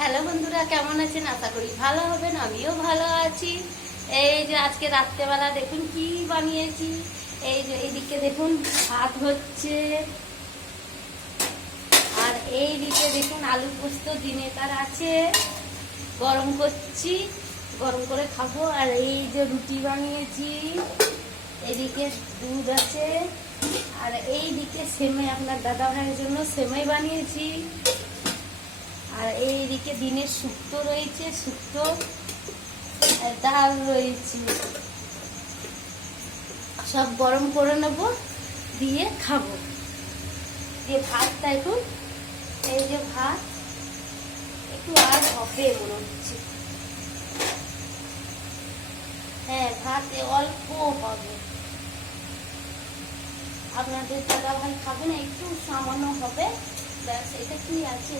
Hello বন্ধুরা, কেমন আছেন? আশা করি ভালো হবেন। আমিও ভালো আছি। এই যে আজকে রাত্রেবেলা দেখুন কি বানিয়েছি। এই যে এইদিকে দেখুন ভাত হচ্ছে, আর এইদিকে দেখুন আলু পোস্ত দিনেকার আছে, গরম করছি, গরম করে খাবো। আর এই যে রুটি বানিয়েছি, এদিকে দুধ আছে, আর এইদিকে সেমাই, আপনার দাদা ভাইয়ের জন্য সেমাই বানিয়েছি। আর এইদিকে দিনের শুক্তো রয়েছে, শুক্তো আর ডাল রয়েছে। সব গরম করে নেব, দিয়ে খাবো। দিয়ে ভাতটা এখন, এই যে ভাত একটু আর হবে মনে হচ্ছে। হ্যাঁ, ভাত অল্প হবে। আপনাদের দাদা ভাই খাবে না, একটু সামান্য হবে, ব্যাস। এটা কি আছে?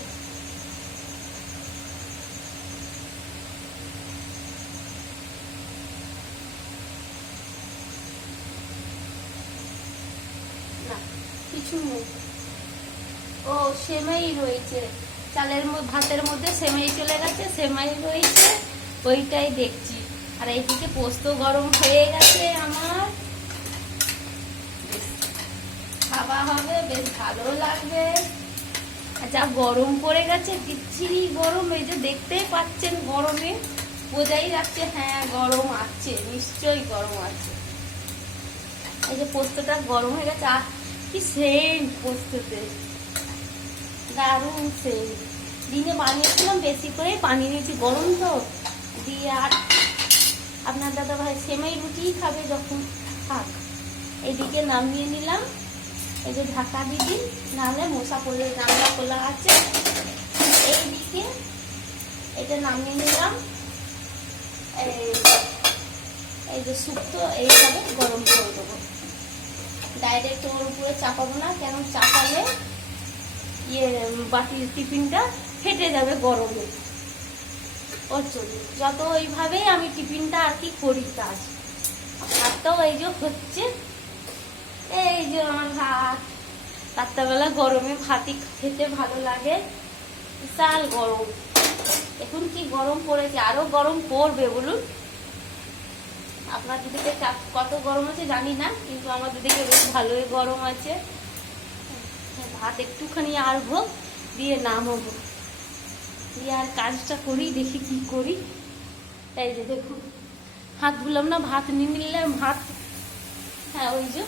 কিছু নেই। ও, সেমাই রয়েছে চালের ভাতের মধ্যে, সেমাই চলে গেছে, সেমাই রয়েছে, ওইটাই দেখছি। আর এইদিকে পোস্ত গরম হয়ে গেছে আমার, খাওয়া হবে, বেশ ভালো লাগবে। যা গরম পড়ে গেছে, বিচ্ছিরি গরম। এই যে দেখতেই পাচ্ছেন, গরমে বোঝাই যাচ্ছে হ্যাঁ গরম আছে, নিশ্চয়ই গরম আছে। এই যে পোস্তটা গরম হয়ে গেছে, কি সেন্ট পোস্ততে, দারুণ সেন্ট। দিনে বানিয়েছিলাম, বেশি করে পানি নিয়েছি, গরম তো দিয়ে। আর আপনার দাদা ভাই সেমাই রুটিই খাবে, যখন থাক। এদিকে নামিয়ে নিলাম, এই যে ঢাকা দিদি, নাহলে মশা পড়লে রান্না খোলা আছে। এইদিকে এটা নামিয়ে নিলাম, এই যে শুক্তো এইভাবে গরম করে দেবো। ডাইরেক্ট ওর উপরে চাপাবো না, কেন চাপালে বাটির টিফিনটা ফেটে যাবে গরমে। ওর জন্য যত ওইভাবেই আমি টিফিনটা আর কি করি কাজ। ভাতটাও এই যে হচ্ছে, এই যে আমার ভাত। রাত্রেবেলা গরমে ভাতই খেতে ভালো লাগে, বিশাল গরম। এখন কি গরম পড়েছে, আরো গরম পড়বে বলুন। আপনার দিদিকে কত গরম আছে জানি না, কিন্তু আমার দিদিকে বেশ ভালোই গরম আছে। ভাত একটুখানি আর হোক, দিয়ে নামাবো, দিয়ে আর কাজটা করি, দেখি কি করি। এই যে দেখুন হাত ধুলাম না, ভাত নিয়ে নিলে ভাত, হ্যাঁ ওই যে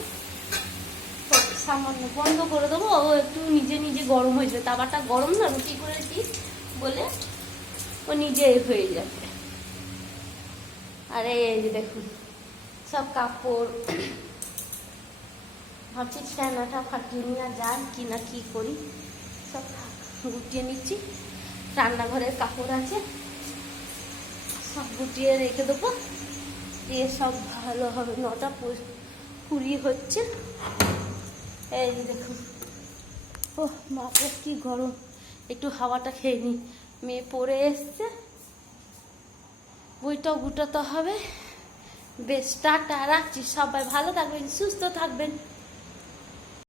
সামান্য বন্ধ করে দেবো, ও একটু নিজে নিজে গরম হয়ে যাবে। তাওয়াটা গরম না, রুটি করেছি বলে ও নিজে হয়ে যাবে। আর এই যে দেখুন সব কাপড়, ভাবছি ফ্যানাটা ফাটিয়ে নিয়ে যায় কি না, কি করি, সব গুটিয়ে নিচ্ছি। রান্নাঘরের কাপড় আছে, সব গুটিয়ে রেখে দেবো, দিয়ে সব ভালো হবে। 9:20 হচ্ছে। এই যে দেখুন, ও বাপরে কি গরম। একটু হাওয়াটা খেয়ে নিই। মেয়ে পড়ে এসছে, বইটাও গুটাতে হবে। বেশ, টাটা, রাখছি। সবাই ভালো থাকবেন, সুস্থ থাকবেন।